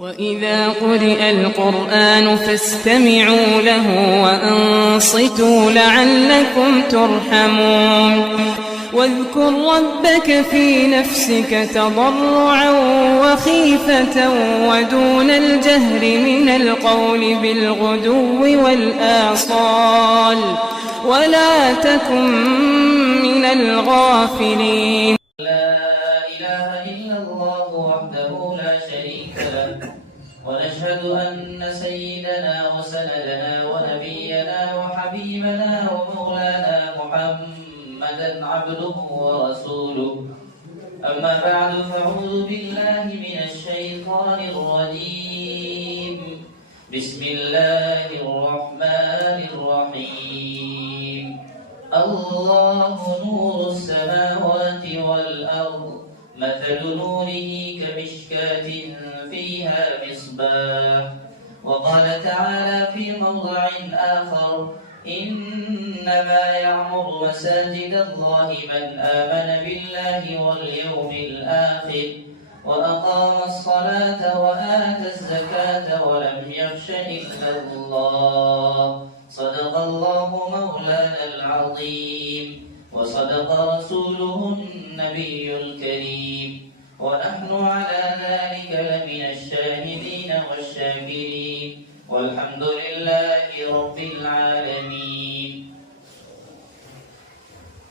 وَإِذَا قُرِئَ الْقُرْآنُ فَاسْتَمِعُوا لَهُ وَأَنصِتُوا لَعَلَّكُمْ تُرْحَمُونَ واذكر ربك في نفسك تضرعا وخيفة ودون الجهر من القول بالغدو والآصال ولا تكن من الغافلين. لا إله إلا الله وحده لا شريك له ونشهد أن سيدنا وسندنا ونبينا وحبيبنا ومولانا محمدا عبده ورسوله. أما بعد فأعوذ بالله من الشيطان الرجيم. بسم الله الرحمن الرحيم. الله نور السماوات والأرض مثل نوره كمشكاة فيها مصباح. وقال تعالى في موضع آخر إنما يعمر مساجد الله من آمن بالله واليوم الآخر وأقام الصلاة وآتى الزكاة ولم يخش إلا الله. صدق الله مولانا العظيم وصدق رسوله النبي الكريم ونحن على ذلك لمن الشاهدين والشاكرين والحمد لله رب العالمين.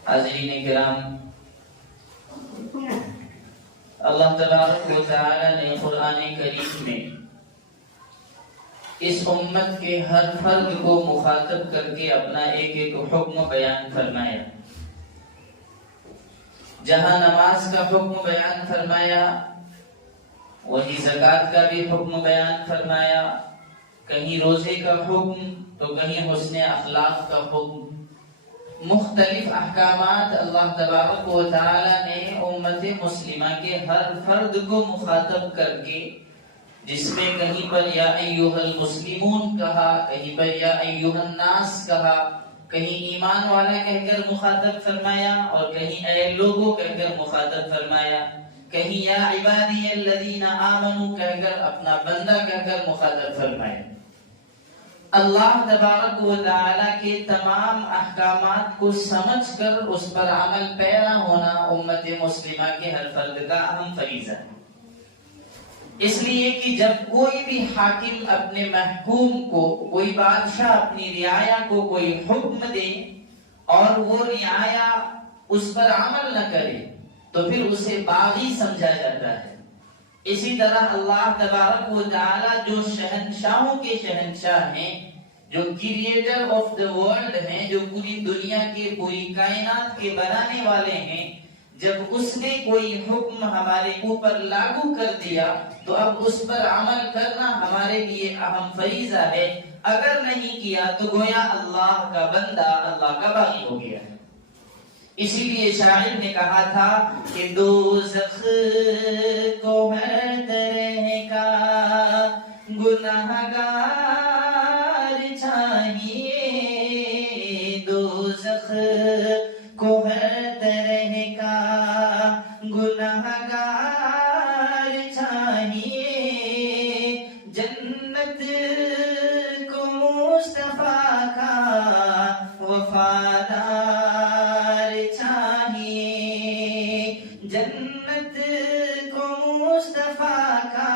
حاضرین کرام، اللہ تبارک و تعالی نے قرآن کریم میں اس امت کے ہر فرد کو مخاطب کر کے اپنا ایک ایک حکم بیان فرمایا. جہاں نماز کا حکم بیان فرمایا وہی زکوٰۃ کا بھی حکم بیان فرمایا. کہیں روزے کا حکم تو کہیں حسن اخلاق کا حکم. مختلف احکامات اللہ تبارک و تعالی نے امت مسلمہ کے ہر فرد کو مخاطب کر کے، جس میں کہیں پر یا ایھا المسلمون کہا، کہیں پر یا ایھا الناس کہا، کہیں ایمان والا کہہ کر مخاطب فرمایا اور کہیں اے لوگوں کہہ کر مخاطب فرمایا، کہیں یا عبادی الذین آمنوا کہہ کر اپنا بندہ کہہ کر مخاطب فرمایا. اللہ تبارک و تعالی کے تمام احکامات کو سمجھ کر اس پر عمل پیرا ہونا امت مسلمہ کے ہر فرد کا اہم فریضہ ہے. اس لیے کہ جب کوئی بھی حاکم اپنے محکوم کو، کوئی بادشاہ اپنی رعایا کو کوئی حکم دے اور وہ رعایا اس پر عمل نہ کرے تو پھر اسے باغی سمجھا جاتا ہے. اسی طرح اللہ تبارک و تعالی جو شہنشاہوں کے شہنشاہ ہیں، جو کریٹر آف دا ورلڈ ہیں، جو پوری دنیا کے، پوری کائنات کے بنانے والے ہیں، جب اس نے کوئی حکم ہمارے اوپر لاگو کر دیا تو اب اس پر عمل کرنا ہمارے لیے اہم فریضہ ہے. اگر نہیں کیا تو گویا اللہ کا بندہ اللہ کا باغی ہو گیا. اسی لیے شاعر نے کہا تھا کہ دوزخ کو ہر طرح کا گناہگار چاہیے، دوزخ کو ہر طرح کا گناہگار چاہیے، جنت کو مصطفیٰ کا وفادار چاہیے، جنت کو مصطفیٰ کا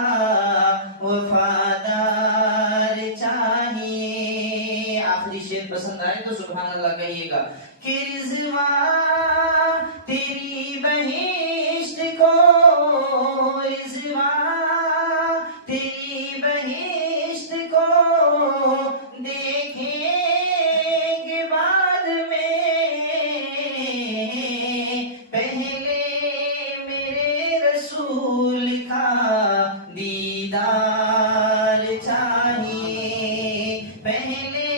وفادار چاہیے. آخری شعر پسند آئے تو سبحان اللہ کہیے گا کہ رضوان تیری بہشت کو، رضوان تیری بہشت کو دیکھیں گے بعد میں، پہلے میرے رسول کا دیدار چاہیے، پہلے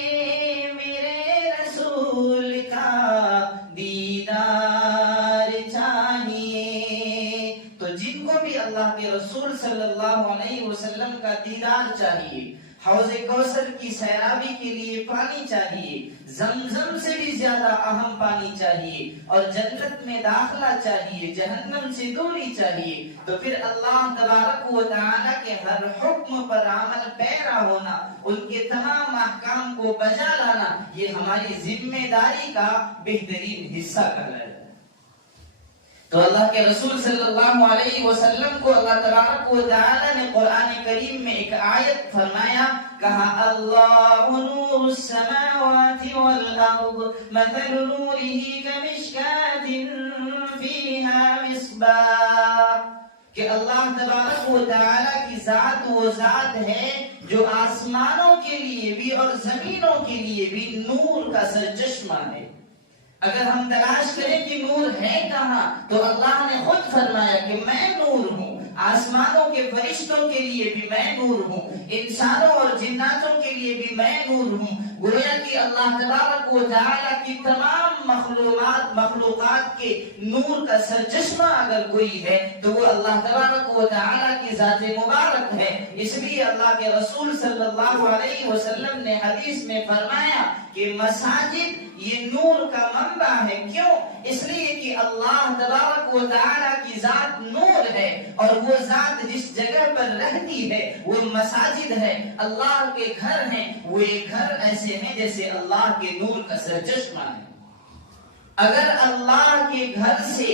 میرے رسول کا دیدار چاہیے. تو جن کو بھی اللہ کے رسول صلی اللہ علیہ وسلم کا دیدار چاہیے، حوض کوثر کی سیرابی کے لیے پانی چاہیے، زمزم سے بھی زیادہ اہم پانی چاہیے، اور جنت میں داخلہ چاہیے، جہنم سے دوری چاہیے، تو پھر اللہ تبارک و تعالی کے ہر حکم پر عمل پیرا ہونا، ان کے تمام احکام کو بجا لانا، یہ ہماری ذمہ داری کا بہترین حصہ کہلاتا ہے۔ تو اللہ کے رسول صلی اللہ علیہ وسلم کو اللہ تبارک و تعالی نے قرآن کریم میں ایک آیت فرمایا، کہا اللہ نور السماوات والارض مثل نورہ کمشکاۃ فیہا مصباح، کہ اللہ تبارک و تعالی کی ذات وہ ذات ہے جو آسمانوں کے لیے بھی اور زمینوں کے لیے بھی نور کا سرچشمہ ہے۔ اگر ہم تلاش کریں کہ نور ہے کہاں، تو اللہ نے خود فرمایا کہ میں نور ہوں، آسمانوں کے فرشتوں کے لیے بھی میں نور ہوں، انسانوں اور جناتوں کے لیے بھی میں نور ہوں۔ گویا کہ اللہ تبارک و تعالی کی تمام مخلوقات کے نور کا سرچشمہ اگر کوئی ہے تو وہ اللہ تبارک و تعالی کی ذات مبارک ہے۔ اس لیے اللہ کے رسول صلی اللہ علیہ وسلم نے حدیث میں فرمایا کہ مساجد یہ نور کا منبع ہے۔ کیوں؟ اس لیے کہ اللہ تبارک و تعالی کی ذات نور ہے، اور وہ ذات جس جگہ پر رہتی ہے وہ مساجد ہے، اللہ کے گھر ہیں، وہ ایک گھر ایسے ہیں جیسے اللہ کے نور کا سرچشمہ ہے۔ اگر اللہ کے گھر سے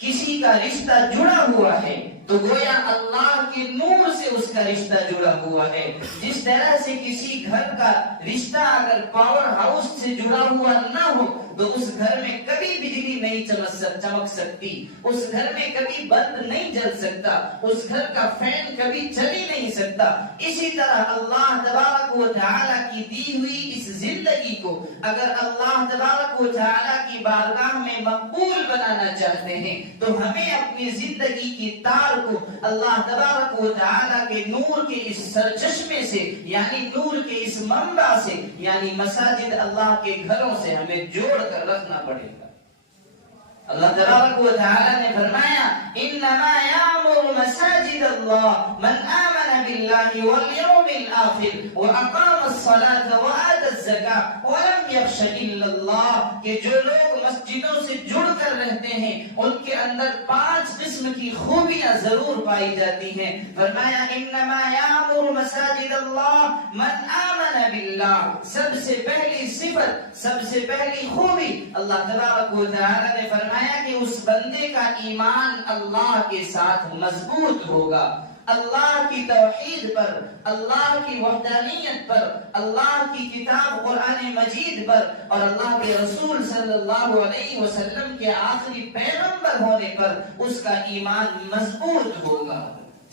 کسی کا رشتہ جڑا ہوا ہے تو گویا اللہ کے نور سے اس کا رشتہ جڑا ہوا ہے۔ جس طرح سے کسی گھر کا رشتہ اگر پاور ہاؤس سے جڑا ہوا نہ ہو تو اس گھر میں کبھی بجلی نہیں چمک سکتی، اس گھر میں کبھی بلب نہیں جل سکتا، اس گھر کا فین کبھی چل ہی نہیں سکتا۔ اسی طرح اللہ تبارک و تعالی کی دی ہوئی اس زندگی کو اگر اللہ تبارک و تعالی کی بارگاہ میں مقبول بنانا چاہتے ہیں تو ہمیں اپنی زندگی کی تار کو اللہ تبارک و تعالی کے نور کے اس سرچشمے سے، یعنی نور کے اس منبع سے، یعنی مساجد اللہ کے گھروں سے ہمیں جوڑ کر رکھنا پڑے گا۔ اللہ تبارک و تعالی نے فرمایا انما یامر مساجد اللہ من آمن باللہ والیوم الآخر واقام الصلاة وآت الزکاة ولم یخش الا اللہ، کہ جو لوگ مسجدوں سے جڑ کر رہتے ہیں ان کے اندر 5 قسم کی خوبیاں ضرور پائی جاتی ہیں۔ فرمایا انما یامر مساجد اللہ من آمن باللہ، سب سے پہلی صفت، سب سے پہلی خوبی اللہ تبارک و تعالی نے فرمایا کہ اس بندے کا ایمان اللہ کے ساتھ مضبوط ہوگا، اللہ کی توحید پر، اللہ کی وحدانیت پر، اللہ کی کتاب قرآن مجید پر اور اللہ کے رسول صلی اللہ علیہ وسلم کے آخری پیغمبر ہونے پر اس کا ایمان مضبوط ہوگا۔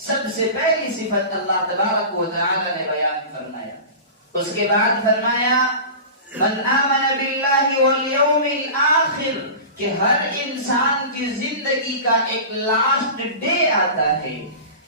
سب سے پہلی صفت اللہ تبارک و تعالی نے بیان فرمایا۔ اس کے بعد فرمایا من آمن باللہ والیوم الآخر، کہ ہر انسان کی زندگی کا ایک لاسٹ ڈے آتا ہے،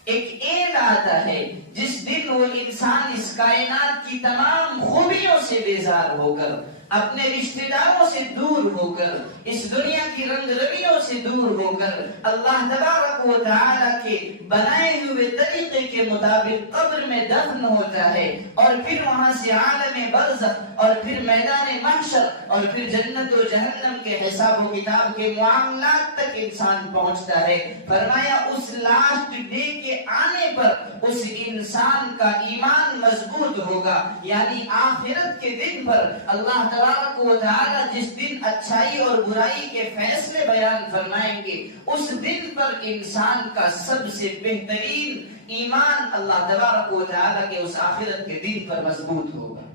ایک اینڈ آتا ہے جس دن وہ انسان اس کائنات کی تمام خوبیوں سے بیزار ہو کر، اپنے رشتہ داروں سے دور ہو کر، اس دنیا کی رنگ رمیوں سے دور ہو کر اللہ تبارک و تعالی کے بنائے ہوئے طریقے کے مطابق قبر میں دفن ہوتا ہے، اور پھر وہاں سے عالم برزخ اور پھر میدان محشر اور پھر جنت و جہنم کے حساب و کتاب کے معاملات تک انسان پہنچتا ہے۔ فرمایا اس لاسٹ ڈے کے آنے پر اس انسان کا ایمان مضبوط ہوگا، یعنی آخرت کے دن پر اللہ تبارک و تعالی جس دن اچھائی اور برائی کے فیصلے بیان فرمائیں گے اس دن پر انسان کا سب سے بہترین ایمان اللہ تبارک و تعالی کے اس آخرت کے دن پر مضبوط ہوگا۔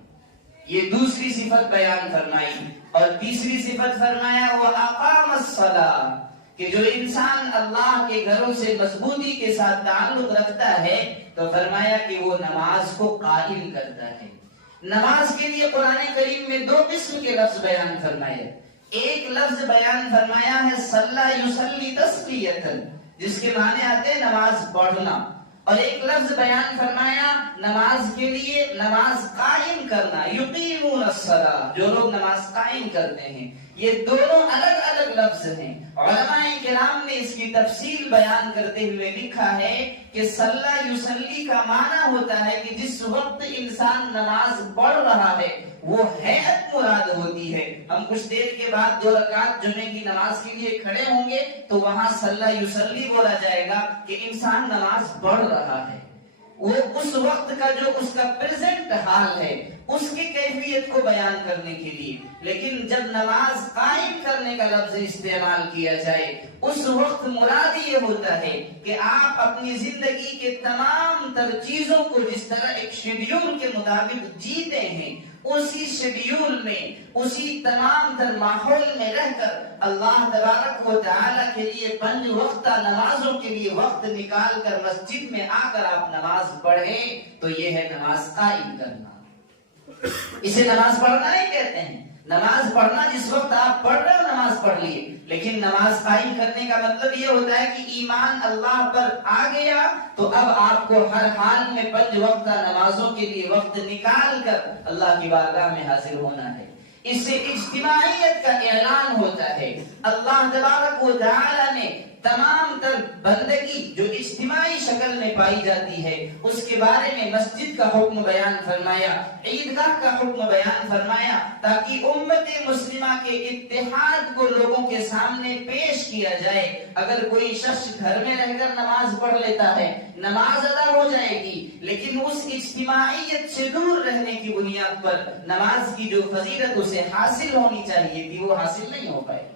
یہ دوسری صفت بیان فرمائی، اور تیسری صفت فرمایا وَأَقَامَ الصَّلَاةَ، کہ جو انسان اللہ کے گھروں سے مضبوطی کے ساتھ تعلق رکھتا ہے تو فرمایا کہ وہ نماز کو قائم کرتا ہے۔ نماز کے لیے قرآن کریم میں 2 قسم کے لفظ بیان فرمائے۔ ایک لفظ بیان فرمایا ہے صلی یصلی تسلیۃ، جس کے معنی آتے ہیں نماز پڑھنا، اور ایک لفظ بیان فرمایا نماز کے لیے نماز قائم کرنا، یقیمون الصلاۃ، جو لوگ نماز قائم کرتے ہیں۔ یہ دونوں الگ الگ لفظ ہیں۔ علماء کرام نے اس کی تفصیل بیان کرتے ہوئے لکھا ہے کہ صلی یصلی کا معنی ہوتا ہے کہ جس وقت انسان نماز پڑھ رہا ہے وہ ہیئت مراد ہوتی ہے۔ ہم کچھ دیر کے بعد 2 رکعت جمعے کی نماز کے لیے کھڑے ہوں گے تو وہاں صلی یصلی بولا جائے گا کہ انسان نماز پڑھ رہا ہے۔ وہ اس وقت کا جو اس کا پریزنٹ حال ہے اس کی کیفیت کو بیان کرنے کے لیے، لیکن جب نماز قائم کرنے کا لفظ استعمال کیا جائے اس وقت مراد یہ ہوتا ہے کہ آپ اپنی زندگی کے تمام تر چیزوں کو جس طرح ایک شیڈیول کے مطابق جیتے ہیں، اسی شیڈیول میں، اسی تمام تر ماحول میں رہ کر اللہ تبارک و تعالی کے لیے 5 وقتہ نمازوں کے لیے وقت نکال کر مسجد میں آ کر آپ نماز پڑھیں تو یہ ہے نماز قائم کرنا۔ اسے نماز پڑھنا نہیں کہتے ہیں۔ نماز پڑھنا جس وقت آپ پڑھ رہے ہو نماز پڑھ لیے، لیکن نماز قائم کرنے کا مطلب یہ ہوتا ہے کہ ایمان اللہ پر آ گیا تو اب آپ کو ہر حال میں 5 وقتہ نمازوں کے لیے وقت نکال کر اللہ کی بارگاہ میں حاضر ہونا ہے۔ اس سے اجتماعیت کا اعلان ہوتا ہے۔ اللہ تبارک و تعالی نے تمام تر بندگی جو اجتماعی شکل میں پائی جاتی ہے اس کے بارے میں مسجد کا حکم بیان فرمایا، عیدگاہ کا حکم بیان فرمایا، تاکہ امت مسلمہ کے اتحاد کو لوگوں کے سامنے پیش کیا جائے۔ اگر کوئی شخص گھر میں رہ کر نماز پڑھ لیتا ہے نماز ادا ہو جائے گی، لیکن اس اجتماعیت سے دور رہنے کی بنیاد پر نماز کی جو فضیلت اسے حاصل ہونی چاہیے تھی وہ حاصل نہیں ہو پائے گی۔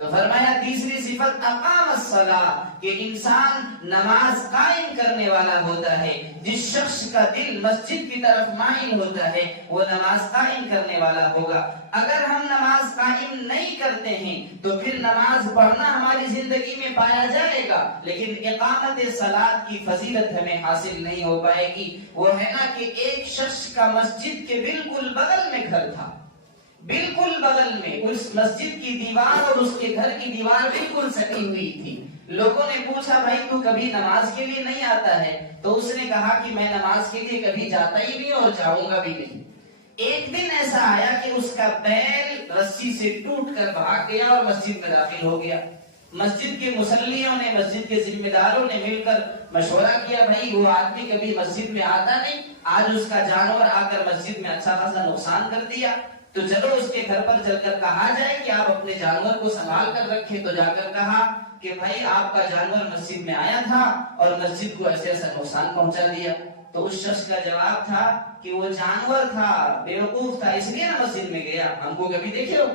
تو فرمایا تیسری صفت اقام الصلاۃ، کہ انسان نماز قائم کرنے والا ہوتا ہے۔ جس شخص کا دل مسجد کی طرف مائل ہوتا ہے وہ نماز قائم کرنے والا ہوگا۔ اگر ہم نماز قائم نہیں کرتے ہیں تو پھر نماز پڑھنا ہماری زندگی میں پایا جائے گا، لیکن اقامت صلاۃ کی فضیلت ہمیں حاصل نہیں ہو پائے گی۔ وہ ہے نا کہ ایک شخص کا مسجد کے بالکل بغل میں گھر تھا، بالکل بغل میں اس مسجد کی دیوار اور اس کے گھر کی دیوار بالکل سٹی ہوئی تھی۔ لوگوں نے پوچھا بھائی تو کبھی نماز کے لیے نہیں آتا ہے؟ تو اس نے کہا کہ میں نماز کے لیے کبھی جاتا ہی نہیں اور جاؤں گا بھی نہیں۔ ایک دن ایسا آیا کہ اس کا بیل رسی سے ٹوٹ کر بھاگ گیا اور مسجد میں داخل ہو گیا۔ مسجد کے مصلیوں نے، مسجد کے ذمہ داروں نے مل کر مشورہ کیا بھائی وہ آدمی کبھی مسجد میں آتا نہیں، آج اس کا جانور آ کر مسجد میں اچھا خاصا نقصان کر دیا، تو چلو اس کے گھر پر چل کر کہا جائے کہ آپ اپنے جانور کو سنبھال کر رکھیں۔ تو جا کر کہا کہ بھائی آپ کا جانور مسجد میں آیا تھا اور مسجد کو ایسے ایسا نقصان پہنچا دیا۔ تو اس شخص کا جواب تھا کہ وہ جانور تھا، بیوقوف تھا، اس لیے نا مسجد میں گیا، ہم کو کبھی دیکھے ہو؟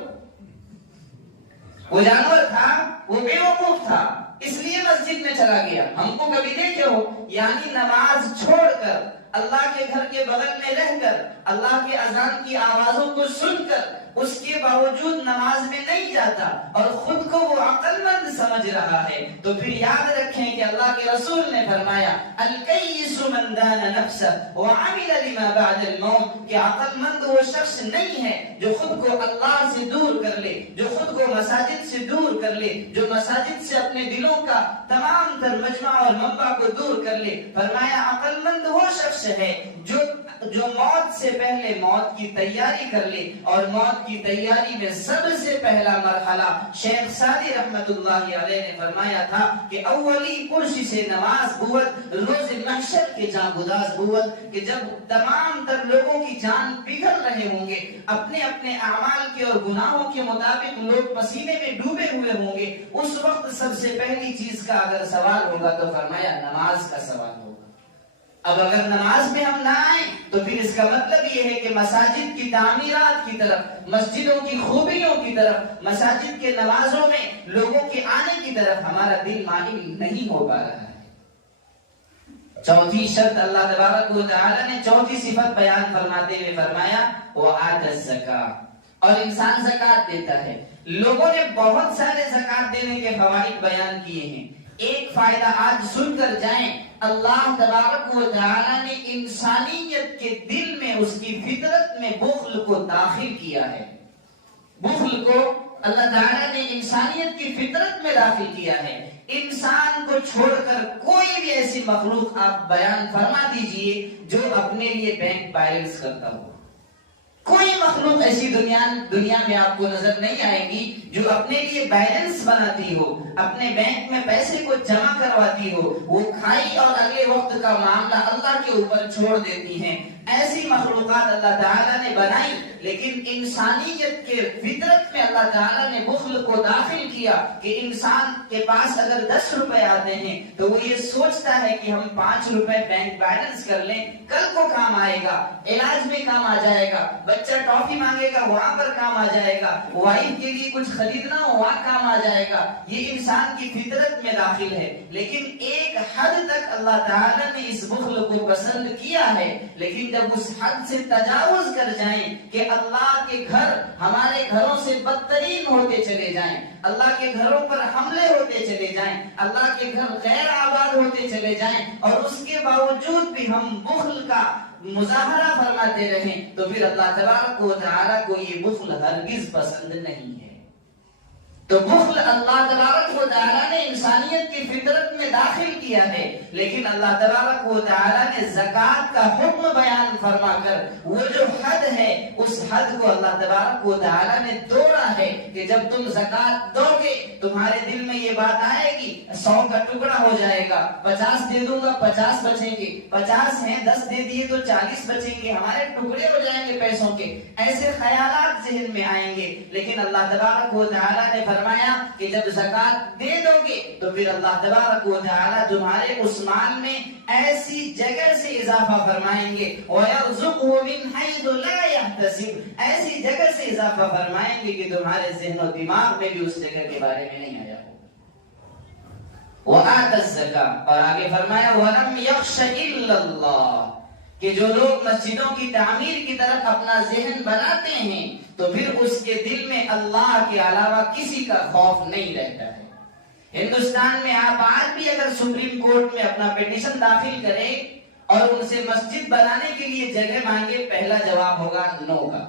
وہ جانور تھا، وہ بیوقوف تھا، اس لیے مسجد میں چلا گیا، ہم کو کبھی دیکھے ہو؟ یعنی نماز چھوڑ کر، اللہ کے گھر کے بغل میں رہ کر، اللہ کے اذان کی آوازوں کو سن کر اس کے باوجود نماز میں نہیں جاتا اور خود کو وہ عقل مند سمجھ رہا ہے، تو پھر یاد رکھیں کہ اللہ کے رسول نے فرمایا الکیس من دان نفسہ وعمل لما بعد الموت، کہ عقل مند وہ شخص نہیں ہے جو خود کو اللہ سے دور کر لے، جو خود کو مساجد سے دور کر لے، جو مساجد سے اپنے دلوں کا تمام تر مجمع اور منبع کو دور کر لے۔ فرمایا عقل مند وہ شخص ہے جو موت سے پہلے موت کی تیاری کر لے، اور موت کی تیاری میں سب سے پہلا مرحلہ شیخ سعدی رحمت اللہ علیہ نے فرمایا تھا کہ اولی کرسی سے نماز بوت، روز محشر کے جان گداز بوت، کہ جب تمام تر لوگوں کی جان پگھل رہے ہوں گے، اپنے اپنے اعمال کے اور گناہوں کے مطابق لوگ پسینے میں ڈوبے ہوئے ہوں گے، اس وقت سب سے پہلی چیز کا اگر سوال ہوگا تو فرمایا نماز کا سوال ہوگا۔ اب اگر نماز میں ہم نہ آئیں تو پھر اس کا مطلب یہ ہے کہ مساجد کی تعمیرات کی طرف، مسجدوں کی خوبیوں کی طرف، مساجد کے نمازوں میں لوگوں کے آنے کی طرف ہمارا دل مائل نہیں ہو پا رہا ہے۔ چوتھی شرط اللہ تبارک و تعالی نے چوتھی صفت بیان فرماتے ہوئے فرمایا وآتى الزکاۃ، اور انسان زکات دیتا ہے۔ لوگوں نے بہت سارے زکات دینے کے فوائد بیان کیے ہیں، ایک فائدہ آج سن کر جائیں۔ اللہ تبارک و تعالی نے انسانیت کے دل میں، اس کی فطرت میں بخل کو داخل کیا ہے۔ بخل کو اللہ تعالی نے انسانیت کی فطرت میں داخل کیا ہے۔ انسان کو چھوڑ کر کوئی بھی ایسی مخلوق آپ بیان فرما دیجئے جو اپنے لیے بینک بیلنس کرتا ہو، کوئی مخلوق ایسی دنیا میں آپ کو نظر نہیں آئے گی جو اپنے لیے بیلنس بناتی ہو، اپنے بینک میں پیسے کو جمع کرواتی ہو، وہ کھائی اور اگلے وقت کا معاملہ اللہ کے اوپر چھوڑ دیتی ہیں۔ ایسی مخلوقات اللہ تعالیٰ نے بنائی، لیکن انسانیت کے فطرت میں اللہ تعالیٰ نے بخل کو داخل کیا کہ انسان کے پاس اگر 10 روپے آتے ہیں تو وہ یہ سوچتا ہے کہ ہم 5 روپے بینک بیلنس کر لیں، کل کو کام آئے گا، علاج میں کام آ جائے گا، بچہ ٹافی مانگے گا وہاں پر کام آ جائے گا، وائف کے لیے کچھ خریدنا ہو وہاں کام آ جائے گا۔ یہ انسان کی فطرت میں داخل ہے، لیکن ایک حد تک اللہ تعالیٰ نے اس بخل کو پسند کیا ہے، لیکن جب اس حد سے تجاوز کر جائیں کہ اللہ کے گھر ہمارے گھروں سے بدترین ہوتے چلے جائیں، اللہ کے گھروں پر حملے ہوتے چلے جائیں، اللہ کے گھر غیر آباد ہوتے چلے جائیں، اور اس کے باوجود بھی ہم بخل کا مظاہرہ فرماتے رہیں، تو پھر اللہ تبارک و تعالیٰ کو یہ بخل ہرگز پسند نہیں ہے۔ تو بخل اللہ تبارک و تعالیٰ نے انسانیت کی فطرت میں داخل کیا ہے، لیکن اللہ تبارک و تعالیٰ نے زکوٰۃ کا حکم بیان فرما کر وہ جو حد ہے اس حد کو اللہ تبارک و تعالیٰ نے توڑا ہے کہ جب تم زکوٰۃ دو گے تمہارے دل میں یہ بات آئے گی 100 کا ٹکڑا ہو جائے گا، 50 دے دوں گا 50 بچیں گے، 50 ہیں 10 دے دیے تو 40 بچیں گے، ہمارے ٹکڑے ہو جائیں گے پیسوں کے، ایسے خیالات ذہن میں آئیں گے۔ لیکن اللہ تبارک و تعالیٰ نے فرمایا کہ جب زکوٰۃ دے دو گے تو پھر اللہ تبارک و تعالیٰ تمہارے اس مال میں ایسی جگہ سے اضافہ فرمائیں گے، وَيَرْزُقْهُ مِنْ حَيْثُ لَا يَحْتَسِبُ، ایسی جگہ سے اضافہ فرمائیں گے کہ تمہارے ذہن و دماغ میں بھی اس جگہ کے بارے میں نہیں آیا ہو۔ وَآتَ الزَّكَاةَ، اور آگے فرمایا وَلَمْ يَخْشَ إِلَّا اللَّهَ، کہ جو لوگ مسجدوں کی تعمیر کی طرف اپنا ذہن بناتے ہیں تو پھر اس کے دل میں اللہ کے علاوہ کسی کا خوف نہیں رہتا ہے۔ ہندوستان میں آپ آج بھی اگر سپریم کورٹ میں اپنا پیٹیشن داخل کریں اور ان سے مسجد بنانے کے لیے جگہ مانگے، پہلا جواب ہوگا نو کا۔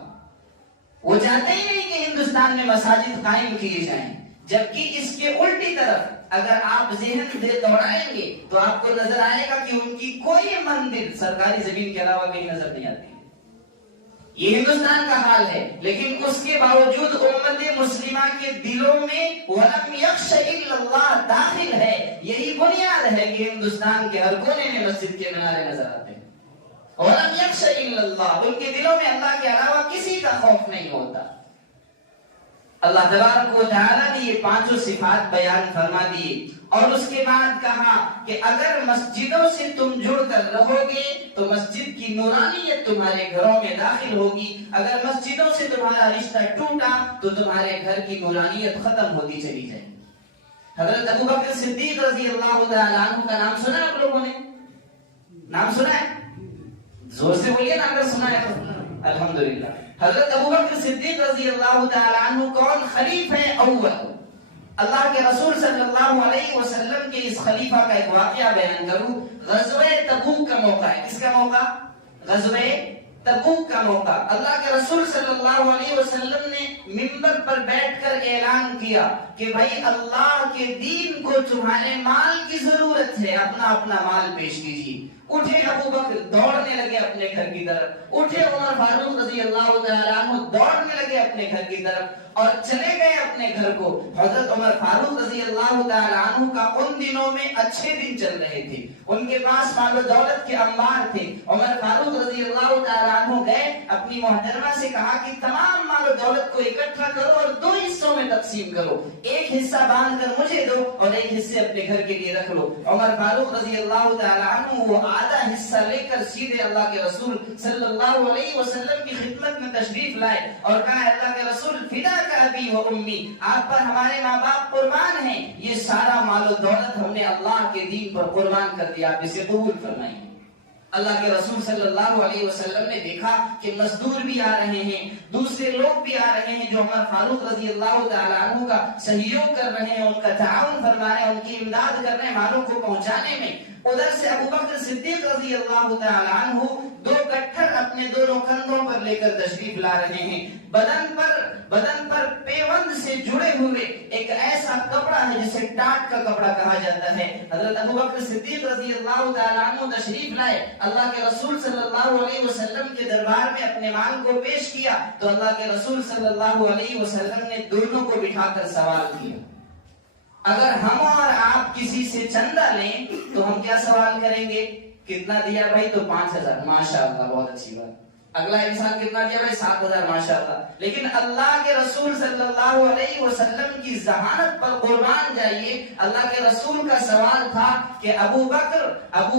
وہ چاہتے ہی نہیں کہ ہندوستان میں مساجد قائم کیے جائیں، جبکہ اس کے الٹی طرف اگر آپ ذہن دوڑائیں گے تو آپ کو نظر آئے گا کہ ان کی کوئی مندر سرکاری زمین کے علاوہ کہیں نظر نہیں آتی۔ یہ ہندوستان کا حال ہے، لیکن اس کے باوجود امت مسلمہ کے دلوں میں وَلَمْ يَخْشَ إِلَّا اللَّهَ داخل ہے۔ یہی بنیاد ہے کہ ہندوستان کے ہر کونے میں مسجد کے منارے نظر آتے ہیں۔ وَلَمْ يَخْشَ إِلَّا اللَّهَ، ان کے دلوں میں اللہ کے علاوہ کسی کا خوف نہیں ہوتا۔ اللہ تبارک و تعالیٰ نے یہ 5 صفات بیان فرما دی، اور اس کے بعد کہا کہ اگر مسجدوں سے تم جڑ کر رہو گے تو مسجد کی نورانیت تمہارے گھروں میں داخل ہوگی، اگر مسجدوں سے تمہارا رشتہ ٹوٹا تو تمہارے گھر کی نورانیت ختم ہوتی چلی جائے۔ حضرت ابوبکر صدیق رضی اللہ تعالیٰ عنہ کا نام سنا آپ لوگوں نے؟ نام سنا ہے؟ زور سے بولیے نا اگر سنا ہے تو الحمدللہ۔ حضرت ابوبکر صدیق رضی اللہ تعالیٰ عنہ کون؟ خلیفہ اول۔ اللہ کے رسول صلی اللہ علیہ وسلم کے اس خلیفہ کا ایک واقعہ بیان کروں۔ غزوہ تبوک کا موقع ہے۔ کس کا موقع؟ غزوہ تبوک کا موقع۔ اللہ کے رسول صلی اللہ علیہ وسلم نے منبر پر بیٹھ کر اعلان کیا کہ بھائی اللہ کے دین کو تمہارے مال کی ضرورت ہے، اپنا اپنا مال پیش کیجیے۔ اٹھے ابو بکر دوڑنے لگے اپنے گھر کی طرف، اٹھے عمر فاروق رضی اللہ تعالیٰ عنہ دوڑنے لگے اپنے گھر کی طرف اور چلے گئے اپنے گھر کو۔ حضرت عمر فاروق رضی اللہ تعالیٰ عنہ کا ان دنوں میں اچھے دن چل رہے تھے، ان کے پاس مال و دولت کے انبار تھے۔ عمر فاروق رضی اللہ تعالیٰ عنہ گئے، اپنی محترمہ سے کہا کہ تمام مال و دولت کو اکٹھا کرو اور 2 حصوں میں تقسیم کرو، ایک حصہ باندھ کر مجھے دو اور ایک حصے اپنے گھر کے لیے رکھ لو۔ عمر فاروق رضی اللہ تعالیٰ عنہ وہ آدھا حصہ لے کر سیدھے اللہ کے رسول صلی اللہ علیہ وسلم کی خدمت میں تشریف لائے اور کہا اللہ کے رسول فداک ابی و امی، آپ پر ہمارے ماں باپ قربان ہیں، یہ سارا مال و دولت ہم نے اللہ کے دین پر قربان کر دیا، آپ اسے قبول فرمائیں۔ اللہ کے رسول صلی اللہ علیہ وسلم نے دیکھا کہ مزدور بھی آ رہے ہیں، دوسرے لوگ بھی آ رہے ہیں جو عمر فاروق رضی اللہ تعالیٰ عنہ کا سہیوگ کر رہے ہیں، ان کا تعاون فرما رہے ہیں، ان کی امداد کر رہے ہیں مالوں کو پہنچانے میں۔ ادھر سے ابو بکر صدیق رضی اللہ تعالیٰ عنہ 2 کٹھر اپنے دونوں کندھوں پر لے کر تشریف لا رہے ہیں. بدن پر پیوند سے جڑے ہوئے ایک ایسا کپڑا ہے جسے ٹاٹ کا کپڑا کہا جاتا ہے. حضرت ابوبکر صدیق رضی اللہ تعالیٰ عنہ تشریف لائے, اللہ کے رسول صلی اللہ علیہ وسلم کے دربار میں اپنے مال کو پیش کیا تو اللہ کے رسول صلی اللہ علیہ وسلم نے دونوں کو بٹھا کر سوال کیا, اگر ہم اور آپ کسی سے چندہ لیں تو ہم کیا سوال کریں گے؟ کتنا دیا بھائی؟ تو 5000. ماشاءاللہ, بہت اچھی بات. اگلا انسان کتنا دیا بھائی؟ 7000. ماشاءاللہ. لیکن اللہ کے رسول صلی اللہ علیہ وسلم کی ذہانت پر قربان جائیے, اللہ کے رسول کا سوال تھا کہ ابو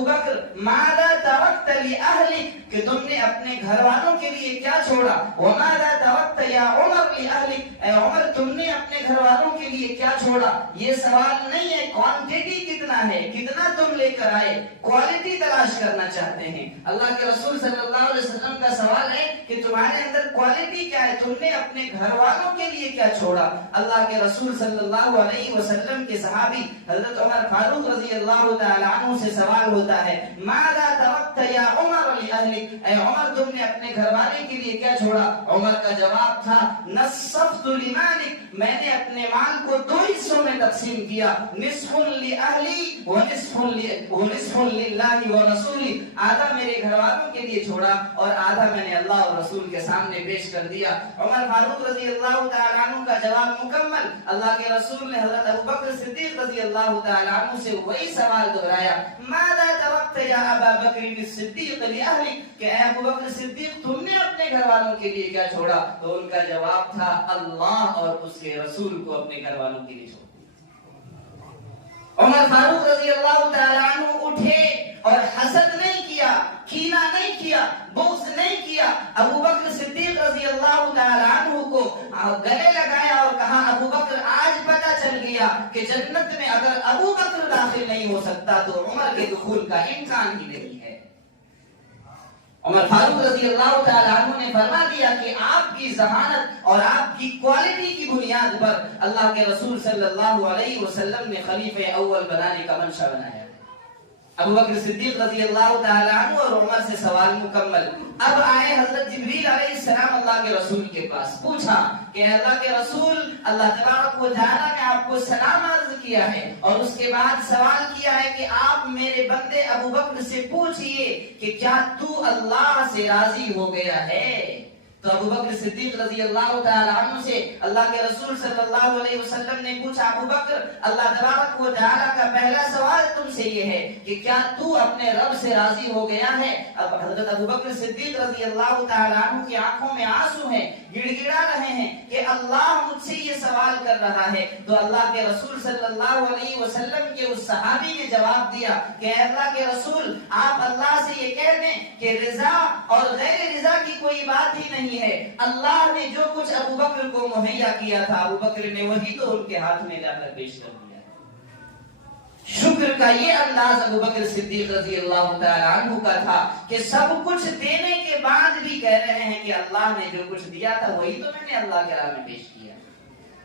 بکر ماذا ترکت لأہلک, کہ تم نے اپنے گھر والوں کے لیے کیا چھوڑا؟ وماذا ترکت یا عمر لأہلک, اے عمر تم نے اپنے گھر والوں کے لیے کیا چھوڑا؟ یہ سوال نہیں ہے کوانٹٹی کتنا ہے, کتنا تم لے کر آئے, کوالٹی تلاش کرنا چاہتے ہیں. اللہ کے رسول صلی اللہ علیہ وسلم کا سوال ہے کہ تمہارے اندر کوالٹی کیا ہے, تم نے اپنے گھر والوں کے لیے کیا چھوڑا؟ اللہ کے رسول صلی اللہ علیہ وسلم کے صحابی حضرت عمر فاروق رضی اللہ تعالی عنہ سے سوال ہوتا ہے, ماذا ترکت یا عمر لأہلک, اے عمر تم نے اپنے گھر والے کے لیے کیا چھوڑا؟ عمر کا جواب تھا, نصفت لمالک, میں نے اپنے مال کو 2 حصوں میں تقسیم کیا, نصف لأہلی ونصف للہ ورسولہ, آدھا میرے گھر والوں کے لیے چھوڑا اور آدھا میں نے اللہ اور رسول کے سامنے پیش کر دیا. عمر فاروق رضی اللہ تعالیٰ عنہ کا جواب مکمل. اللہ کے رسول نے حضرت ابوبکر صدیق رضی اللہ تعالیٰ عنہ سے وہی سوال دہرایا, ماذا ترکت یا ابا بکر الصدیق لأہلک, کہ اے ابوبکر صدیق تم نے اپنے گھر والوں کے لیے کیا چھوڑا؟ تو ان کا جواب تھا, اللہ اور اس کے رسول کو اپنے گھر والوں کے لیے چھوڑا. عمر فاروق رضی اللہ تعالیٰ عنہ اٹھے اور حسد نہیں کیا, کینہ نہیں کیا, بغض نہیں کیا. ابو بکر صدیق رضی اللہ تعالیٰ عنہ کو گلے لگایا اور کہا, ابو بکر آج پتہ چل گیا کہ جنت میں اگر ابو بکر داخل نہیں ہو سکتا تو عمر کے دخول کا امکان ہی نہیں ہے. عمر فاروق رضی اللہ تعالیٰ عنہ نے فرما دیا کہ آپ کی ذہانت اور آپ کی کوالٹی کی بنیاد پر اللہ کے رسول صلی اللہ علیہ وسلم نے خلیفہ اول بنانے کا منشا بنایا. ابو بکر صدیق رضی اللہ تعالیٰ عنہ اور عمر سے سوال مکمل. اب آئے حضرت جبریل علیہ السلام اللہ کے رسول کے پاس, پوچھا کہ اللہ کے رسول, اللہ تبارک و تعالیٰ نے آپ کو سلام عرض کیا ہے اور اس کے بعد سوال کیا ہے کہ آپ میرے بندے ابو بکر سے پوچھئے کہ کیا تو اللہ سے راضی ہو گیا ہے؟ تو ابو بکر صدیق رضی اللہ تعالی عنہ سے اللہ کے رسول صلی اللہ علیہ وسلم نے پوچھا, ابو بکر اللہ تبارک و تعالی کا پہلا سوال تم سے یہ ہے کہ کیا تو اپنے رب سے راضی ہو گیا ہے؟ اب حضرت ابو بکر صدیق رضی اللہ تعالی عنہ کی آنکھوں میں آنسو ہیں, گڑ گڑا رہے ہیں کہ اللہ مجھ سے یہ سوال کر رہا ہے. تو اللہ کے رسول صلی اللہ علیہ وسلم کے اس صحابی نے جواب دیا کہ اللہ کے رسول, آپ اللہ سے یہ کہہ دیں کہ رضا اور غیر رضا کی کوئی بات ہی نہیں ہے. اللہ نے جو کچھ ابو بکر کو مہیا کیا تھا, ابو بکر نے وہی تو ان کے ہاتھ میں لا کر پیش کر دیا. شکر کا یہ انداز ابو بکر صدیق رضی اللہ تعالی عنہ کا تھا کہ سب کچھ دینے کے بعد بھی کہہ رہے ہیں کہ اللہ نے جو کچھ دیا تھا وہی تو میں نے اللہ کے راہ میں پیش کیا.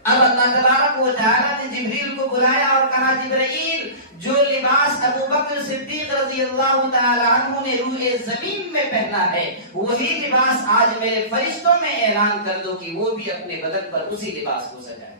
اب اللہ تبارک و تعالی نے جبریل کو بلایا اور کہا, جبرائیل, جو لباس ابو بکر صدیق رضی اللہ تعالی عنہ نے روئے زمین میں پہنا ہے وہی لباس آج میرے فرشتوں میں اعلان کر دو کہ وہ بھی اپنے بدن پر اسی لباس کو سجائے.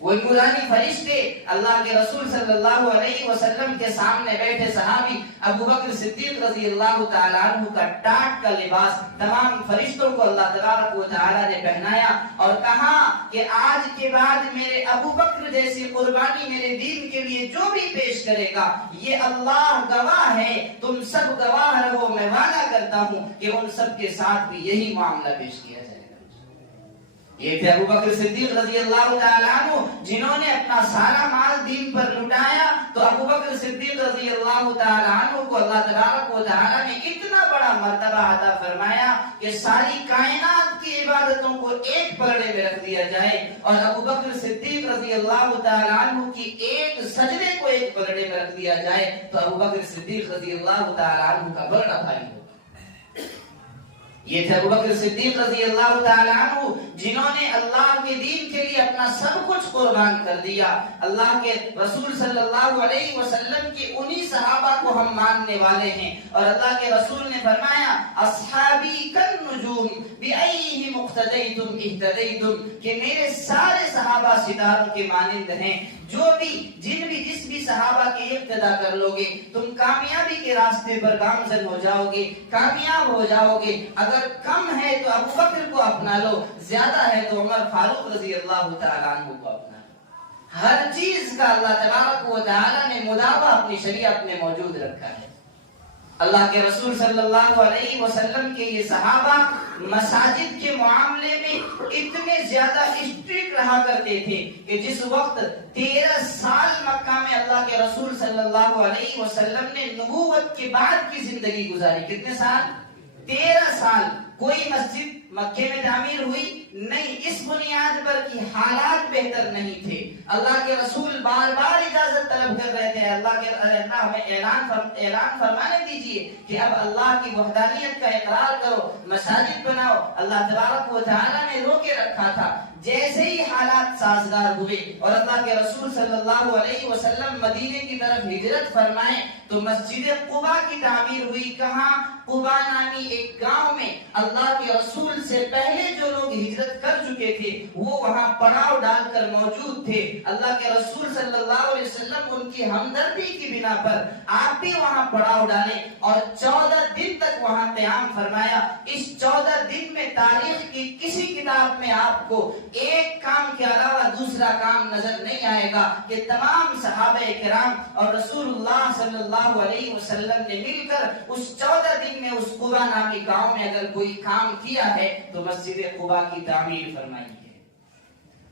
وہ نورانی فرشتے اللہ کے رسول صلی اللہ علیہ وسلم کے سامنے بیٹھے صحابی ابو بکر صدیق رضی اللہ تعالی عنہ کا ٹاٹ کا لباس تمام فرشتوں کو اللہ تبارک و تعالی نے پہنایا اور کہا کہ آج کے بعد میرے ابو بکر جیسی قربانی میرے دین کے لیے جو بھی پیش کرے گا یہ اللہ گواہ ہے, تم سب گواہ رہو, میں وعدہ کرتا ہوں کہ ان سب کے ساتھ بھی یہی معاملہ پیش کیا جائے. یہ تھے ابو بکر صدیق رضی اللہ تعالی عنہ جنہوں نے اپنا سارا مال دین پر لٹایا. تو ابو بکر صدیق رضی اللہ تعالی عنہ کو اللہ تبارک و تعالی نے اتنا بڑا مرتبہ عطا فرمایا کہ ساری کائنات کی عبادتوں کو ایک پلڑے میں رکھ دیا جائے اور ابو بکر صدیق رضی اللہ تعالی عنہ کی ایک سجدے کو ایک پلڑے میں رکھ دیا جائے تو ابو بکر صدیق رضی اللہ تعالی عنہ کا بڑا بھائی ہو. یہ تھے ابوبکر صدیق رضی اللہ تعالیٰ عنہ جنہوں نے اللہ کے دین کے لیے اپنا سب کچھ قربان کر دیا. اللہ کے رسول صلی اللہ علیہ وسلم کی انہی صحابہ کو ہم ماننے والے ہیں. اور اللہ کے رسول نے فرمایا اصحابی کالنجوم بأیہم اقتدیتم اہتدیتم، کہ میرے سارے صحابہ ستاروں کے مانند ہیں. جس بھی صحابہ کی اقتدا کر لو گے تم کامیابی کے راستے پر گامزن ہو جاؤ گے، کامیاب ہو جاؤ گے. اگر کم ہے تو ابو بکر کو اپنا لو، زیادہ ہے تو عمر فاروق رضی اللہ تعالیٰ عنہ کو اپنا لو. ہر چیز کا اللہ تبارک و تعالیٰ نے مداوع اپنی شریعت میں موجود رکھا ہے. اللہ کے رسول صلی اللہ علیہ وسلم کے یہ صحابہ مساجد کے معاملے میں اتنے زیادہ اسٹرکٹ رہا کرتے تھے کہ جس وقت 13 سال مکہ میں اللہ کے رسول صلی اللہ علیہ وسلم نے نبوت کے بعد کی زندگی گزاری. کتنے سال؟ 13 سال. کوئی مسجد مکے میں تعمیر ہوئی نہیں، اس بنیاد پر کہ حالات بہتر نہیں تھے. اللہ کے رسول بار بار اجازت طلب کر رہے تھے، اللہ ہمیں اعلان فرمانے دیجئے کہ اب اللہ کی وحدانیت کا اقرار کرو، مساجد بناؤ. اللہ تبارک و تعالیٰ نے روکے رکھا تھا. جیسے ہی حالات سازگار ہوئے اور اللہ کے رسول صلی اللہ علیہ وسلم مدینے کی طرف ہجرت فرمائے تو مسجد قباء کی تعمیر ہوئی. کہاں؟ قباء نامی ایک گاؤں میں. اللہ کے رسول سے پہلے جو لوگ ہجرت کر چکے تھے وہ وہاں پڑاؤ ڈال کر موجود تھے. اللہ کے رسول صلی اللہ علیہ وسلم ان کی ہمدردی کی بنا پر آپ بھی وہاں پڑاؤ ڈالے اور 14 دن تک وہاں قیام فرمایا. اس 14 دن میں تاریخ کی کسی کتاب میں آپ کو ایک کام کے علاوہ دوسرا کام نظر نہیں آئے گا کہ تمام صحابہ کرام اور رسول اللہ صلی اللہ علیہ وسلم نے مل کر اس 14 دن میں اس قباء نامی گاؤں میں اگر کوئی کام کیا ہے تو مسجد قباء کی تعمیر فرمائی ہے.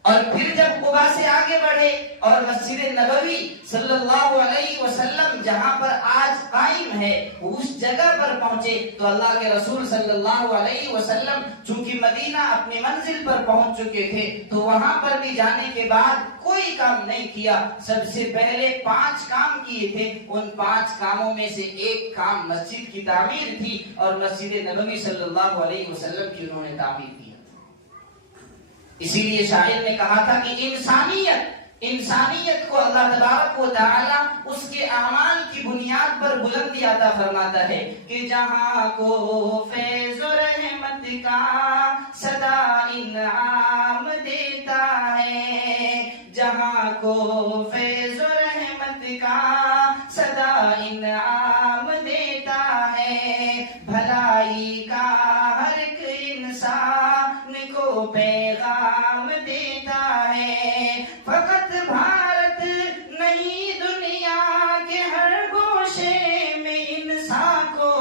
اور پھر جب قباء سے آگے بڑھے اور مسجد نبوی صلی اللہ علیہ وسلم جہاں پر آج قائم ہے اس جگہ پر پہنچے تو اللہ کے رسول صلی اللہ علیہ وسلم چونکہ مدینہ اپنی منزل پر پہنچ چکے تھے تو وہاں پر بھی جانے کے بعد کوئی کام نہیں کیا. سب سے پہلے 5 کام کیے تھے. ان 5 کاموں میں سے ایک کام مسجد کی تعمیر تھی اور مسجد نبوی صلی اللہ علیہ وسلم کی انہوں نے تعمیر کی. اسی لیے شاعر نے کہا تھا کہ انسانیت کو اللہ تبارک و تعالی اس کے اعمال کی بنیاد پر بلندی عطا فرماتا ہے کہ جہاں کو فیض و رحمت کا صدا انعام دیتا ہے، جہاں کو فیض و رحمت کا صدا انعام دیتا ہے، بھلائی کا ہر ایک انسان کو پیغام دیتا ہے. فقط بھارت نہیں دنیا کے ہر گوشے میں انسان کو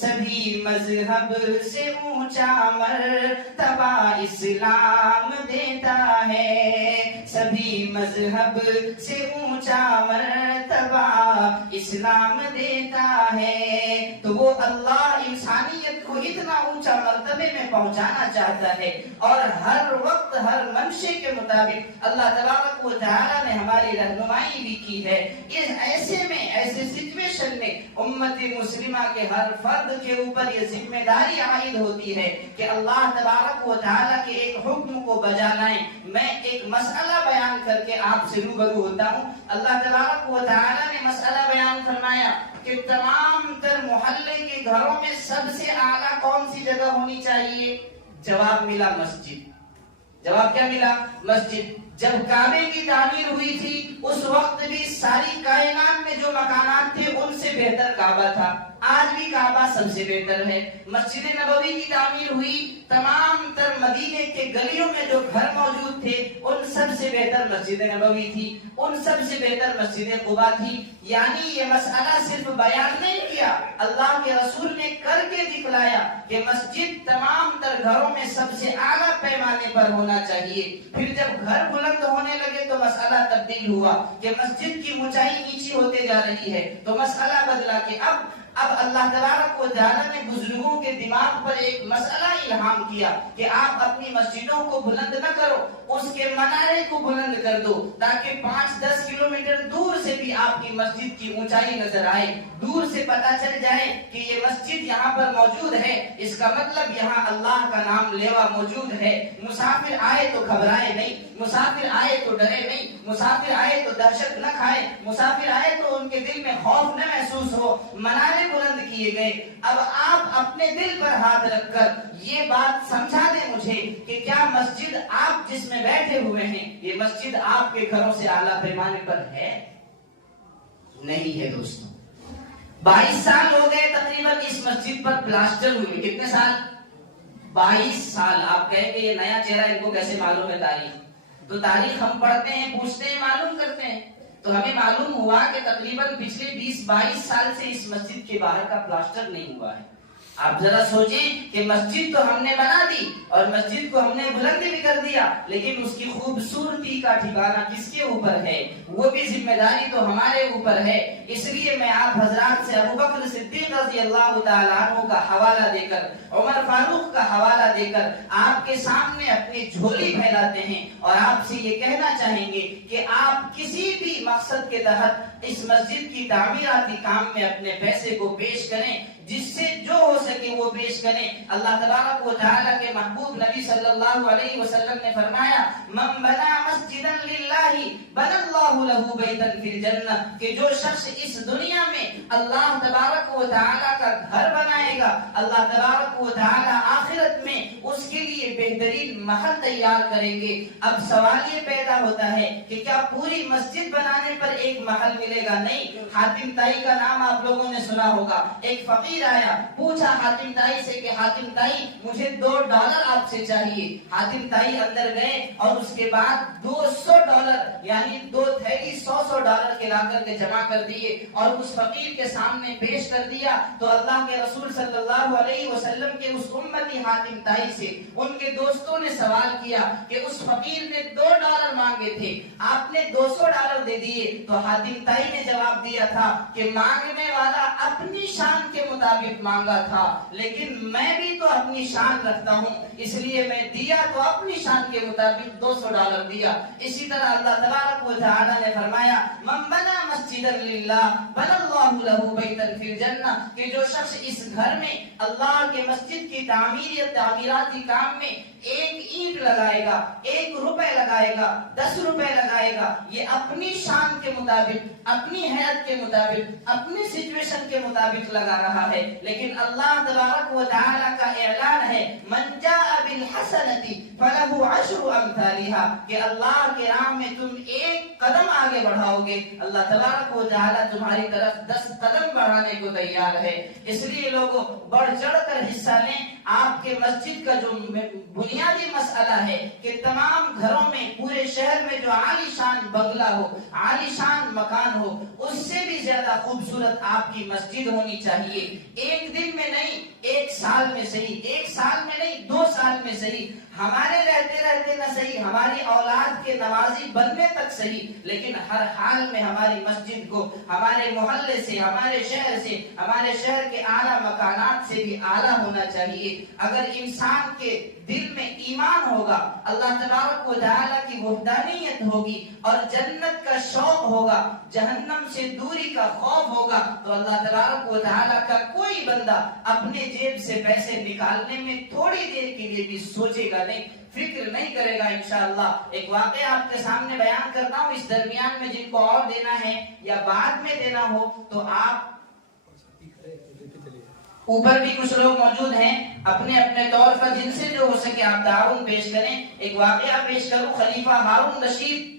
سبھی مذہب سے اونچا مرتبہ اسلام دیتا ہے، سبھی مذہب سے اونچا مرتبہ اسلام دیتا ہے. تو وہ اللہ انسانیت کو اتنا اونچا مرتبے میں پہنچانا چاہتا ہے اور ہر وقت ہر منشے کے مطابق اللہ تبارک و تعالی نے ہماری رہنمائی بھی کی ہے. اس ایسے سچویشن میں امت مسلمہ کے ہر فرد کے اوپر یہ ذمہ داری عائد ہوتی ہے کہ اللہ تبارک و تعالی کے ایک حکم کو بجا لائیں. میں ایک مسئلہ بیان کر کے آپ سے روبرو ہوتا ہوں. اللہ تبارک و تعالی نے مسئلہ بیان فرمایا کہ تمام تر محلے کے گھروں میں سب سے اعلیٰ کون سی جگہ ہونی چاہیے؟ جواب ملا مسجد. جواب کیا ملا؟ مسجد. جب کعبے کی تعمیر ہوئی تھی اس وقت بھی ساری کائنات میں جو مکانات تھے ان سے بہتر کعبہ تھا. آج بھی کعبہ سب سے بہتر ہے. مسجد نبوی کی تعمیر ہوئی، تمام تر مدینے کے گلیوں میں جو گھر موجود تھے ان سب سے بہتر مسجد نبوی تھی، ان سب سے بہتر مسجد قباء تھی. یعنی یہ مسئلہ صرف بیان نہیں کیا، اللہ کے رسول نے کر کے دکھلایا کہ مسجد تمام تر گھروں میں سب سے اعلیٰ پیمانے پر ہونا چاہیے. پھر جب گھر بلند ہونے لگے تو مسئلہ تبدیل ہوا کہ مسجد کی اونچائی نیچی ہوتے جا رہی ہے تو مسئلہ بدلا کہ اب اللہ تبارک و تعالی نے بزرگوں کے دماغ پر ایک مسئلہ الہام کیا کہ آپ اپنی مسجدوں کو بلند نہ کرو، اس کے منارے کو بلند کر دو تاکہ 5-10 کلومیٹر دور سے بھی آپ کی مسجد کی اونچائی نظر آئے، دور سے پتا چل جائے کہ یہ مسجد یہاں پر موجود ہے. اس کا مطلب یہاں اللہ کا نام لیوا موجود ہے. مسافر آئے تو گھبرائے نہیں, مسافر آئے تو ڈرے نہیں, مسافر آئے تو دہشت نہ کھائے, مسافر آئے تو ان کے دل میں خوف نہ محسوس ہو. منارے بلند کیے گئے. اب آپ اپنے دل پر ہاتھ رکھ کر یہ بات سمجھا دیں مجھے کہ کیا مسجد آپ جس میں بیٹھے ہوئے ہیں, یہ مسجد آپ کے گھروں سے اعلیٰ پیمانے پر ہے؟ نہیں ہے دوستوں. 22 سال ہو گئے تقریباً اس مسجد پر پلاسٹر ہوئے. کتنے سال؟ 22 سال. آپ کہیں کہ یہ نیا چہرہ, ان کو کیسے معلوم ہے تاریخ؟ تو تاریخ ہم پڑھتے ہیں, پوچھتے ہیں, معلوم کرتے ہیں. تو ہمیں معلوم ہوا کہ تقریباً پچھلے 20-22 سال سے اس مسجد کے باہر کا پلاسٹر نہیں ہوا ہے. آپ ذرا سوچیں کہ مسجد تو ہم نے بنا دی اور مسجد کو ہم نے بلند بھی کر دیا, لیکن اس کی خوبصورتی کا ٹھکانہ کس کے اوپر ہے؟ وہ بھی ذمہ داری تو ہمارے اوپر ہے. اس لیے میں آپ حضرات سے ابو بکر صدیق رضی اللہ تعالیٰ عنہ کا حوالہ دے کر, عمر فاروق کا حوالہ دے کر آپ کے سامنے اپنی جھولی پھیلاتے ہیں اور آپ سے یہ کہنا چاہیں گے کہ آپ کسی بھی مقصد کے تحت اس مسجد کی تعمیراتی کام میں اپنے پیسے کو پیش کریں, جس سے جو ہو سکے وہ پیش کریں. اللہ تبارک و تعالیٰ کے محبوب نبی صلی اللہ علیہ وسلم نے فرمایا, من بنا مسجدا للہ بنى اللہ لہ بیتا فی الجنہ, کہ جو شخص اس دنیا میں اللہ تبارک و تعالیٰ کا گھر بنائے گا, اللہ تبارک و تعالیٰ آخرت میں اس کے لیے بہترین محل تیار کریں گے. اب سوال یہ پیدا ہوتا ہے کہ کیا پوری مسجد بنانے پر ایک محل ملے گا؟ نہیں. حاتم طائی کا نام آپ لوگوں نے سنا ہوگا. ایک فقیر آیا, پوچھا حاتم طائی سے کہ حاتم طائی مجھے $2 آپ سے چاہیے. حاتم طائی اندر گئے اور اس کے بعد $200 یعنی 2 تھیلی $100 کے لا کر کے جمع کر دیے اور اس فقیر کے سامنے پیش کر دیا. تو اللہ کے رسول صلی اللہ علیہ وسلم کے اس امتی حاتم طائی سے ان کے دوستوں نے سوال کیا کہ اس فقیر نے $2 مانگے تھے, آپ نے $200 دے دیے. تو حاتم طائی نے جواب دیا تھا کہ مانگنے والا اپنی شان کے مطابق مانگا تھا, لیکن میں بھی تو اپنی شان رکھتا ہوں, اس لیے میں دیا تو اپنی شان کے مطابق $200 دیا. اسی طرح اللہ تبارک و تعالی نے فرمایا, من بنا مسجدا للہ بنى اللہ لہ بیتا فی الجنہ, کہ جو شخص اس گھر میں اللہ کے مسجد کی تعمیراتی کام میں 1 اینٹ لگائے گا, 1 روپے لگائے گا, 10 روپے لگائے گا, یہ اپنی شان کے مطابق, اپنی حیثیت کے مطابق, اپنی سچویشن کے مطابق لگا رہا ہے. لیکن اللہ تبارک و تعالی کا اعلان ہے, من جاء بالحسنۃ فلہ 10 امثالھا, کہ اللہ کے راہ میں تم 1 قدم آگے بڑھاؤ گے, اللہ تبارک و تعالی تمہاری طرف 10 قدم بڑھانے کو تیار ہے. اس لیے لوگوں بڑھ چڑھ کر حصہ لیں. آپ کے مسجد کا جو بنیادی مسئلہ ہے کہ تمام گھروں میں, پورے شہر میں جو عالی شان بنگلہ ہو, عالی شان مکان ہو, اس سے بھی زیادہ خوبصورت آپ کی مسجد ہونی چاہیے. 1 دن میں نہیں, 1 سال میں صحیح, 1 سال میں نہیں, 2 سال میں صحیح, ہمارے رہتے رہتے نہ صحیح, ہماری اولاد کے نمازی بننے تک صحیح, لیکن ہر حال میں ہماری مسجد کو ہمارے محلے سے, ہمارے شہر سے, ہمارے شہر کے اعلیٰ مکانات سے بھی اعلیٰ ہونا چاہیے. اگر انسان کے دل میں ایمان ہوگا, اللہ تبارک و تعالی کی وحدانیت ہوگی اور جنت کا شوق ہوگا, جہنم سے دوری کا خوف ہوگا, تو اللہ تبارک و تعالی کا کوئی بندہ اپنے جیب سے پیسے نکالنے میں تھوڑی دیر کے لیے بھی سوچے گا نہیں, فکر نہیں کرے گا انشاءاللہ. ایک واقعہ آپ کے سامنے بیان کرتا ہوں, اس درمیان میں جن کو اور دینا ہے یا بعد میں دینا ہو تو آپ, اوپر بھی کچھ لوگ موجود ہیں, اپنے اپنے طور پر جن سے جو ہو سکے آپ تعاون پیش کریں. ایک واقعہ پیش کروں, خلیفہ ہارون رشید,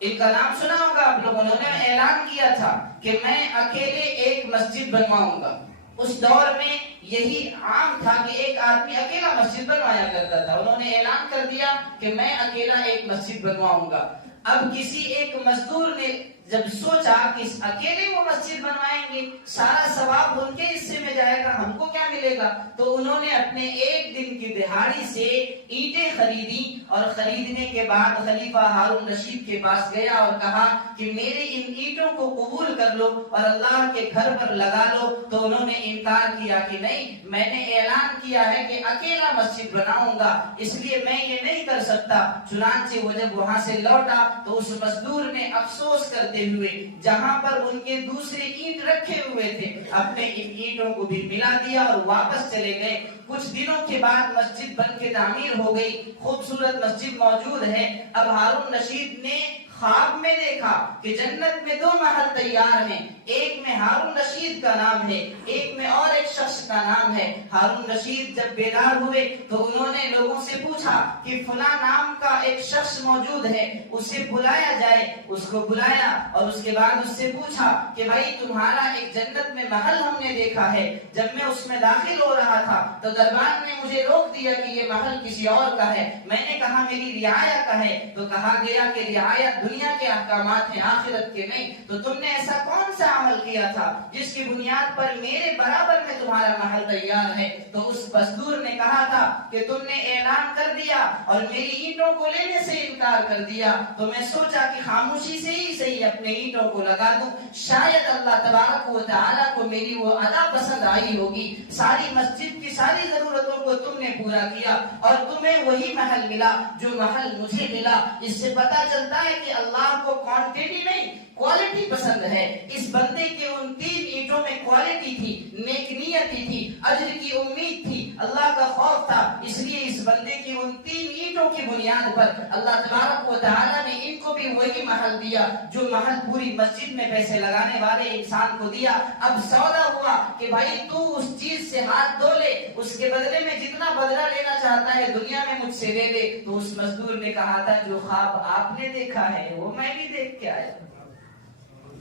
ان کا نام سنا ہوگا آپ لوگوں نے. انہوں نے اعلان کیا تھا کہ میں اکیلے ایک مسجد بنواؤں گا. اس دور میں یہی عام تھا کہ ایک آدمی اکیلا مسجد بنوایا کرتا تھا. انہوں نے اعلان کر دیا کہ میں اکیلا ایک مسجد بنواؤں گا. اب کسی ایک مزدور نے جب سوچا کہ اکیلے وہ مسجد بنوائیں گے, سارا ثواب ان کے حصے میں جائے گا, ہم کو کیا ملے گا, تو انہوں نے اپنے 1 دن کی دہاڑی سے اینٹیں خریدی اور خریدنے کے بعد خلیفہ ہارون رشید کے پاس گیا اور کہا کہ میرے ان اینٹوں کو قبول کر لو اور اللہ کے گھر پر لگا لو. تو انہوں نے انکار کیا کہ نہیں, میں نے اعلان کیا ہے کہ اکیلا مسجد بناؤں گا, اس لیے میں یہ نہیں کر سکتا. چنانچہ وہ جب وہاں سے لوٹا تو اس مزدور نے افسوس کرتے کرتے ہوئے جہاں پر ان کے دوسرے اینٹ رکھے ہوئے تھے اپنے ان اینٹوں کو بھی ملا دیا اور واپس چلے گئے. کچھ دنوں کے بعد مسجد بن کے تعمیر ہو گئی, خوبصورت مسجد موجود ہے. اب ہارون رشید نے خواب میں دیکھا کہ جنت میں 2 محل تیار ہیں, ایک میں ہارون رشید کا نام ہے, ایک میں اور ایک شخص کا نام ہے. ہارون رشید جب بیدار ہوئے تو انہوں نے لوگوں سے پوچھا کہ فلاں نام کا ایک شخص موجود ہے, اسے بلایا جائے. اس کو بلایا اور اس کے بعد اس سے پوچھا کہ بھائی تمہارا ایک جنت میں محل ہم نے دیکھا ہے, جب میں اس میں داخل ہو رہا تھا تو دربان نے مجھے روک دیا کہ یہ محل کسی اور کا ہے. میں نے کہا میری رعایا کا ہے, تو کہا گیا کہ رعایا دنیا کے احکامات ہیں, آخرت کے نہیں. تو تم نے ایسا کون سا عمل کیا تھا جس کی بنیاد پر میرے برابر میں تمہارا محل تیار ہے؟ تو اس مزدور نے کہا تھا کہ تم نے اعلان کر دیا اور میری اینٹوں کو لینے سے انکار کر دیا, تو میں سوچا کہ خاموشی سے ہی صحیح اپنے اینٹوں کو لگا دوں, شاید اللہ تبارک و تعالیٰ کو میری وہ ادا پسند آئی ہوگی. ساری مسجد کی ساری ضرورتوں کو تم نے پورا کیا اور تمہیں وہی محل ملا جو محل مجھے ملا. اس سے پتا چلتا ہے کہ اللہ کو کوانٹٹی نہیں کوالٹی پسند ہے. اس بندے کے ان 3 اینٹوں میں کوالٹی تھی, نیک نیتی تھی, اجر کی امید تھی, اللہ کا خوف تھا. اس لیے اس بندے کی ان 3 اینٹوں کی بنیاد پر اللہ تبارک و تعالیٰ نے ان کو بھی وہی محل دیا جو محل پوری مسجد میں پیسے لگانے والے انسان کو دیا. اب سودا ہوا کہ بھائی تو اس چیز سے ہاتھ دھو لے, اس کے بدلے میں جتنا بدلہ لینا چاہتا ہے دنیا میں مجھ سے لے لے. تو اس مزدور نے کہا تھا جو خواب آپ نے دیکھا ہے وہ میں بھی دیکھ کے آیا,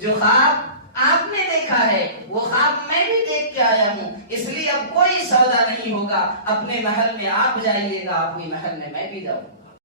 جو خواب آپ نے دیکھا ہے وہ خواب میں بھی دیکھ کے آیا ہوں. اس لیے اب کوئی سودا نہیں ہوگا, اپنے محل میں آپ جائیے گا, اپنی محل میں میں بھی جاؤں.